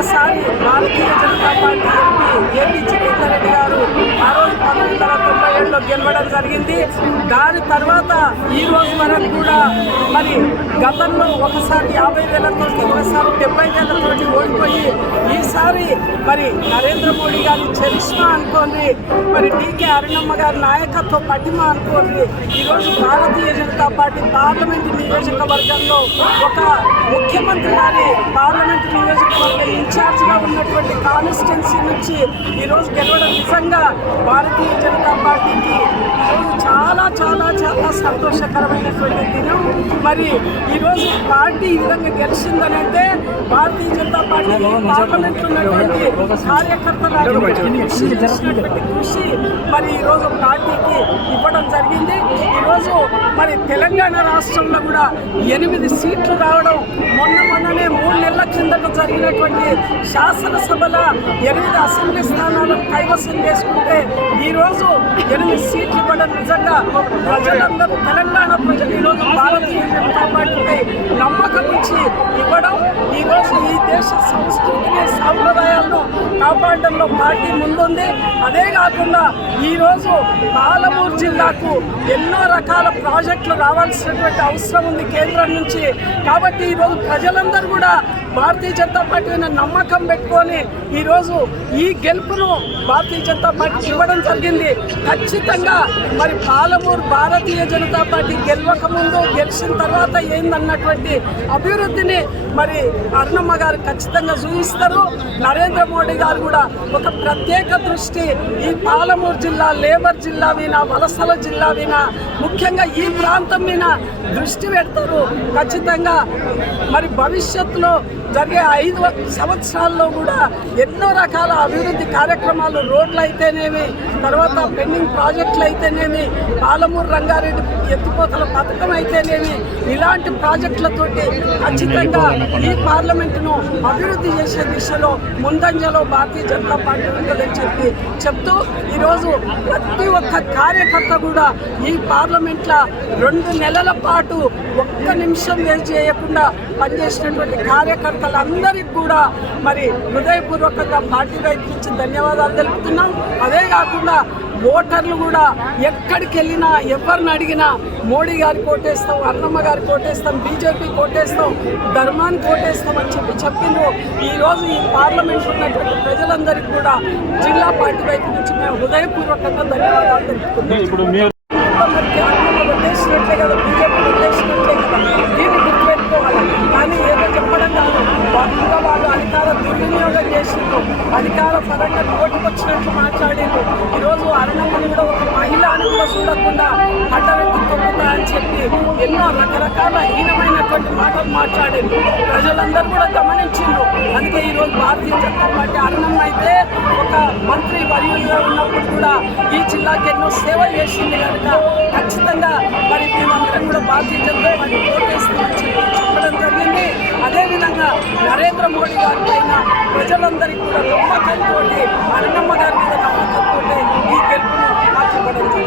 ఒక్కసారి Bharatiya Janata Party MP AP Jitender Reddy గారు ఆ రోజు పంతొమ్మిది వందల తొంభై ఏడులో గెలవడం జరిగింది. దాని తర్వాత ఈ రోజు వరకు కూడా మరి గతంలో ఒకసారి యాభై వేలతో ఒకసారి డెబ్బై వేలతోటి ఓడిపోయి ఈసారి మరి నరేంద్ర మోడీ గారి చరిష్మా అనుకోండి మరి డీకే అరుణమ్మ గారి నాయకత్వ పటిమ అనుకోండి ఈరోజు భారతీయ జనతా పార్టీ పార్లమెంటు నియోజకవర్గంలో ఒక ముఖ్యమంత్రి గారి పార్లమెంటు నియోజకవర్గ ఇన్ఛార్జిగా ఉన్నటువంటి కాన్స్టిట్యున్సీ నుంచి ఈరోజు గెలవడం నిజంగా భారతీయ జనతా పార్టీకి ఈరోజు చాలా చాలా చాలా సంతోషకరమైనటువంటి దినం. మరి ఈరోజు పార్టీ ఈ విధంగా గెలిచిందని అంటే భారతీయ జనతా పార్టీ పార్లమెంట్లో ఉన్నటువంటి కార్యకర్తలు కృషి చేసినటువంటి కృషి మరి ఈరోజు పార్టీకి ఇవ్వడం జరిగింది. ఈరోజు మరి తెలంగాణ రాష్ట్రంలో కూడా ఎనిమిది సీట్లు రావడం మొన్న మొన్ననే మూడు నెలల కిందట జరిగినటువంటి శాసనసభల ఎనిమిది అసెంబ్లీ స్థానాలను కైవసం చేసుకుంటే ఈరోజు ఎనిమిది సీట్లు ఇవ్వడం నిజంగా ప్రజలందరూ తెలంగాణ ప్రజలు. ఈరోజు భారతీయ జనతా పార్టీపై నమ్మకం ఇచ్చి ఇవ్వడం ఈరోజు ఈ దేశ సంస్కృతిని సాంప్రదాయాలను కాపాడడంలో పార్టీ ముందుంది. అదే కాకుండా ఈరోజు పాలమూరు జిల్లాకు ఎన్నో రకాల ప్రాజెక్టులు రావాల్సినటువంటి అవసరం ఉంది కేంద్రం నుంచి. కాబట్టి ఈరోజు ప్రజలందరూ కూడా భారతీయ జనతా పార్టీ మీద నమ్మకం పెట్టుకొని ఈరోజు ఈ గెలుపును భారతీయ జనతా పార్టీ ఇవ్వడం జరిగింది. ఖచ్చితంగా మరి పాలమూరు భారతీయ జనతా పార్టీ గెలవక ముందు గెలిచిన తర్వాత ఏందన్నటువంటి అభివృద్ధిని మరి అరుణమ్మ గారు ఖచ్చితంగా చూపిస్తారు. నరేంద్ర మోడీ గారు కూడా ఒక ప్రత్యేక దృష్టి ఈ పాలమూరు జిల్లా లేబర్ జిల్లా మీద వలసల జిల్లా మీద ముఖ్యంగా ఈ ప్రాంతం మీద దృష్టి పెడతారు. ఖచ్చితంగా మరి భవిష్యత్తులో జరిగే ఐదు సంవత్సరాల్లో కూడా ఎన్నో రకాల అభివృద్ధి కార్యక్రమాలు రోడ్లు అయితేనేమి తర్వాత పెండింగ్ ప్రాజెక్టులు అయితేనేమి పాలమూరు రంగారెడ్డి ఎత్తిపోతల పథకం అయితేనేమి ఇలాంటి ప్రాజెక్టులతోటి ఖచ్చితంగా ఈ పార్లమెంటును అభివృద్ధి చేసే దిశలో ముందంజలో భారతీయ జనతా పార్టీ ఉంటుందని చెప్పి చెప్తూ ఈరోజు ప్రతి ఒక్క కార్యకర్త కూడా ఈ పార్లమెంట్లో రెండు నెలల పాటు ఒక్క నిమిషం వేస్ట్ చేయకుండా పనిచేసినటువంటి కార్యకర్తలందరికీ కూడా మరి హృదయపూర్వకంగా పార్టీ వైపు నుంచి ధన్యవాదాలు తెలుపుతున్నాం. అదే కాకుండా ఓటర్లు కూడా ఎక్కడికి వెళ్ళినా ఎవరిని అడిగినా మోడీ గారికి కోటేస్తాం అన్నమ్మ గారికి కోటేస్తాం బీజేపీ కోటేస్తాం ధర్మాన్ని కోటేస్తాం అని చెప్పి చెప్పిండ్రు. ఈరోజు ఈ పార్లమెంట్ ఉన్నటువంటి ప్రజలందరికీ కూడా జిల్లా పార్టీ వైపు నుంచి మేము హృదయపూర్వకంగా ధన్యవాదాలు తెలుపుతున్నాం. కదా బీజేపీ కొట్టేసినట్లే కదా దీన్ని గుర్తుపెట్టుకోవాలి. కానీ ఏదో చెప్పడం కాదు. దుర్వినియోగం చేసిండ్రు. అధికార పరంగా నోటికొచ్చినట్లు మాట్లాడిండ్రు. ఈరోజు అరుణమ్మని కూడా ఒక మహిళ అని కూడా చూడకుండా అడ్డవెత్తి అని చెప్పి ఎన్నో రకరకాల హీనమైనటువంటి మాటలు మాట్లాడారు ప్రజలందరూ కూడా గమనించిండ్రు. అందుకే ఈరోజు భారతీయ జనతా పార్టీ అన్నం అయితే ఒక మంత్రి వర్యులుగా ఉన్నప్పుడు కూడా ఈ జిల్లాకి ఎన్నో సేవ చేసింది కనుక ఖచ్చితంగా మరి మేమందరం కూడా భారతీయ జనతా పార్టీ ఓటేస్తామని చెప్పడం జరిగింది. అదేవిధంగా నరేంద్ర మోడీ గారి పైన ప్రజలందరికీ కూడా నమ్మకంతో అన్నమ్మ గారి మీద నమ్మకంతో ఈ గెలుపును మార్చబడింది